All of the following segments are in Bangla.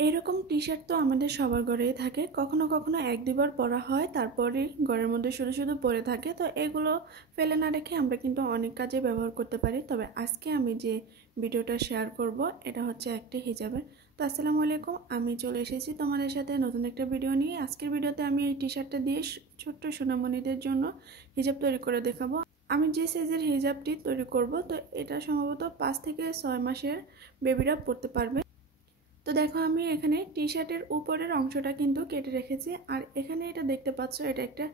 এরকম টি-শার্ট তো আমাদের সবার ঘরেই থাকে, কখনো কখনো এক দুবার পরা হয়, তারপরে ঘরের মধ্যে শুধু শুধু পরে থাকে। তো এগুলো ফেলে না রেখে আমরা কিন্তু অনেক কাজে ব্যবহার করতে পারি। তবে আজকে আমি যে ভিডিওটা শেয়ার করব এটা হচ্ছে একটি হিজাবের। তো আসসালামু আলাইকুম, আমি চলে এসেছি তোমাদের সাথে নতুন একটা ভিডিও নিয়ে। আজকের ভিডিওতে আমি এই টি-শার্টটা দিয়ে ছোট্ট সোনামণিদের জন্য হিজাব তৈরি করে দেখাবো। আমি যে সাইজের হিজাবটি তৈরি করব, তো এটা সম্ভবত 5 থেকে 6 মাসের বেবিরা পরতে পারবে। তো দেখো, আমি এখানে টি-শার্টের উপরের অংশটা কিন্তু কেটে রেখেছি। আর এখানে এটা দেখতে পাচ্ছ, এটা একটা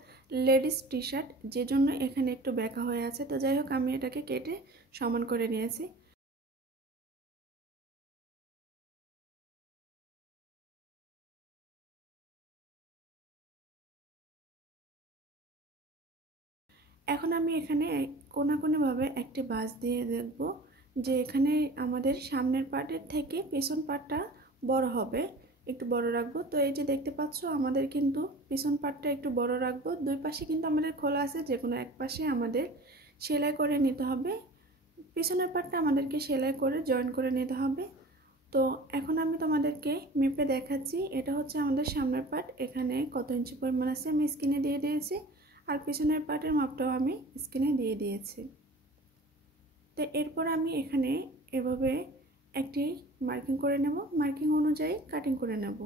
লেডিস টি-শার্ট, যে জন্য এখানে একটু বেঁকা হয়ে আছে। তো যাই হোক, আমি এটাকে কেটে সমান করে নিয়েছি। এখন আমি এখানে কোনাকুনিভাবে একটি ভাঁজ দিয়ে দেখব যে এখানে আমাদের সামনের পার্টের থেকে পেছন পার্টটা বড় হবে, একটু বড় রাখবো। তো এই যে দেখতে পাচ্ছ, আমাদের কিন্তু পিছন পার্টটা একটু বড় রাখবো। দুই পাশে কিন্তু আমাদের খোলা আছে, যে কোনো এক পাশে আমাদের সেলাই করে নিতে হবে। পিছনের পার্টটা আমাদেরকে সেলাই করে জয়েন করে নিতে হবে। তো এখন আমি তোমাদেরকে মেপে দেখাচ্ছি। এটা হচ্ছে আমাদের সামনের পার্ট, এখানে কত ইঞ্চি পরিমাণ আছে আমি স্ক্রিনে দিয়ে দিয়েছি। আর পিছনের পার্টের মাপটাও আমি স্ক্রিনে দিয়ে দিয়েছি। তো এরপর আমি এখানে এভাবে একটি মার্কিং করে নেব, মার্কিং অনুযায়ী কাটিং করে নেব।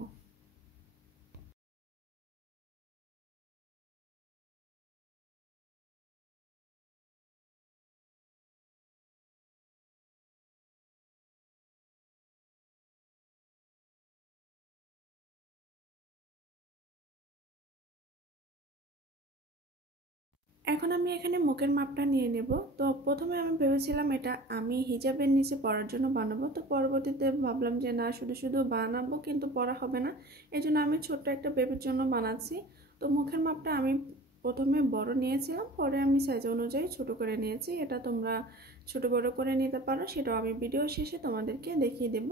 এখন আমি এখানে মুখের মাপটা নিয়ে নেব। তো প্রথমে আমি ভেবেছিলাম এটা আমি হিজাবের নিচে পরার জন্য বানাবো, তো পরবর্তীতে ভাবলাম যে না, শুধু শুধু বানাবো কিন্তু পরা হবে না, এই জন্য আমি ছোট্ট একটা বেবির জন্য বানাচ্ছি। তো মুখের মাপটা আমি প্রথমে বড় নিয়েছিলাম, পরে আমি সাইজ অনুযায়ী ছোট করে নিয়েছি। এটা তোমরা ছোট বড় করে নিতে পারো, সেটাও আমি ভিডিও শেষে তোমাদেরকে দেখিয়ে দেব।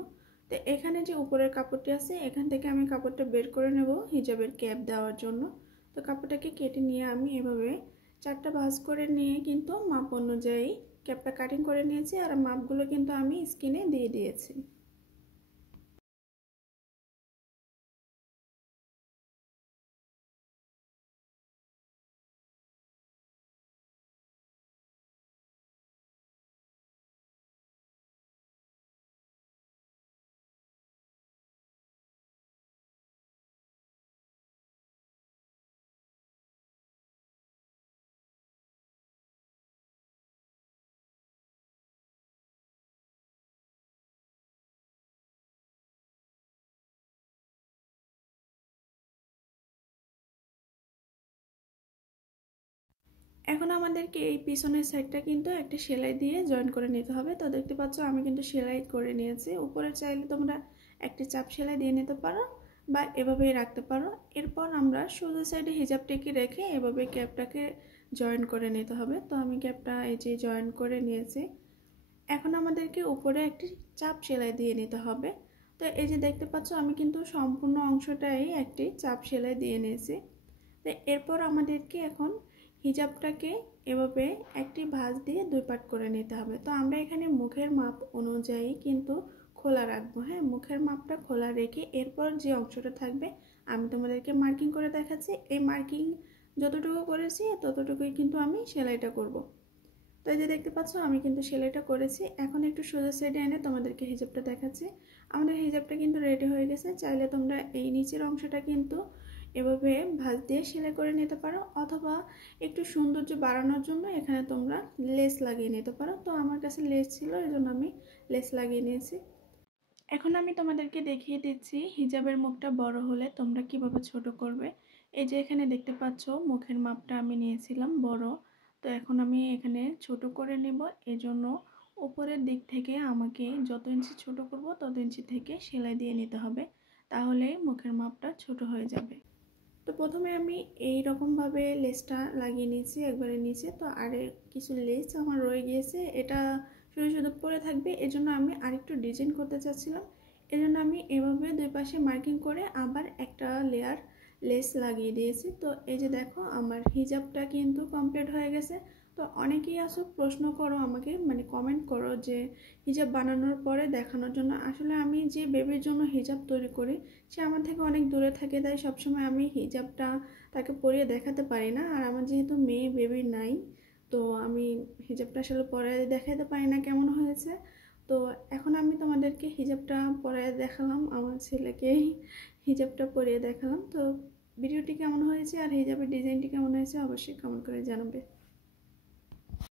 তো এখানে যে উপরের কাপড়টি আছে, এখান থেকে আমি কাপড়টা বের করে নেব হিজাবের ক্যাপ দেওয়ার জন্য। তো কাপড়টাকে কেটে নিয়ে আমি এভাবে চারটা ভাঁজ করে নিয়ে কিন্তু মাপ অনুযায়ী ক্যাপটা কাটিং করে নিয়েছি। আর মাপগুলো কিন্তু আমি স্ক্রিনে দিয়ে দিয়েছি। এখন আমাদেরকে এই পিছনের সাইডটা কিন্তু একটা সেলাই দিয়ে জয়েন করে নিতে হবে। তো দেখতে পাচ্ছ, আমি কিন্তু সেলাই করে নিয়েছি। উপরে চাইলে তোমরা একটি চাপ সেলাই দিয়ে নিতে পারো বা এভাবেই রাখতে পারো। এরপর আমরা সোজা সাইডে হিজাবটাকে রেখে এভাবে ক্যাপটাকে জয়েন করে নিতে হবে। তো আমি ক্যাপটা এই যে জয়েন করে নিয়েছি। এখন আমাদেরকে উপরে একটি চাপ সেলাই দিয়ে নিতে হবে। তো এই যে দেখতে পাচ্ছ, আমি কিন্তু সম্পূর্ণ অংশটাই একটি চাপ সেলাই দিয়ে নিয়েছি। তো এরপর আমাদেরকে এখন হিজাবটাকে এভাবে একটি ভাঁজ দিয়ে দুই পাট করে নিতে হবে। তো আমরা এখানে মুখের মাপ অনুযায়ী কিন্তু খোলা রাখবো। হ্যাঁ, মুখের মাপটা খোলা রেখে এরপর যে অংশটা থাকবে আমি তোমাদেরকে মার্কিং করে দেখাচ্ছি। এই মার্কিং যতটুকু করেছি ততটুকুই কিন্তু আমি সেলাইটা করব। তো এই যে দেখতে পাচ্ছ, আমি কিন্তু সেলাইটা করেছি। এখন একটু সোজা সাইডে এনে তোমাদেরকে হিজাবটা দেখাচ্ছি। আমাদের হিজাবটা কিন্তু রেডি হয়ে গেছে। চাইলে তোমরা এই নিচের অংশটা কিন্তু এভাবে ভাঁজ দিয়ে সেলাই করে নিতে পারো, অথবা একটু সৌন্দর্য বাড়ানোর জন্য এখানে তোমরা লেস লাগিয়ে নিতে পারো। তো আমার কাছে লেস ছিল, এই জন্য আমি লেস লাগিয়ে নিয়েছি। এখন আমি তোমাদেরকে দেখিয়ে দিচ্ছি হিজাবের মুখটা বড় হলে তোমরা কিভাবে ছোট করবে। এই যে এখানে দেখতে পাচ্ছ, মুখের মাপটা আমি নিয়েছিলাম বড়। তো এখন আমি এখানে ছোট করে নেব। এজন্য উপরের দিক থেকে আমাকে যত ইঞ্চি ছোট করব তত ইঞ্চি থেকে সেলাই দিয়ে নিতে হবে, তাহলে মুখের মাপটা ছোট হয়ে যাবে। তো প্রথমে আমি এই রকমভাবে লেসটা লাগিয়ে নিয়েছি একবারে নিচে। তো আর কিছু লেস আমার রয়ে গিয়েছে, এটা শুধু শুধু পরে থাকবে, এজন্য আমি আরেকটু ডিজাইন করতে চাচ্ছিলাম। এজন্য আমি এভাবে দুই পাশে মার্কিং করে আবার একটা লেয়ার লেস লাগিয়ে দিয়েছি। তো এই যে দেখো, আমার হিজাবটা কিন্তু কমপ্লিট হয়ে গেছে। তো অনেকেই আসো প্রশ্ন করো আমাকে, মানে কমেন্ট করো যে হিজাব বানানোর পরে দেখানোর জন্য। আসলে আমি যে বেবির জন্য হিজাব তৈরি করি সে আমার থেকে অনেক দূরে থাকে, তাই সবসময় আমি হিজাবটা তাকে পরিয়ে দেখাতে পারি না। আর আমার যেহেতু মেয়ে বেবি নাই, তো আমি হিজাবটা আসলে পরে দেখাতে পারি না কেমন হয়েছে। তো এখন আমি তোমাদেরকে হিজাবটা পরে দেখালাম, আমার ছেলেকেই হিজাবটা পরিয়ে দেখালাম। তো ভিডিওটি কেমন হয়েছে আর হিজাবের ডিজাইনটি কেমন হয়েছে অবশ্যই কমেন্ট করে জানাবে।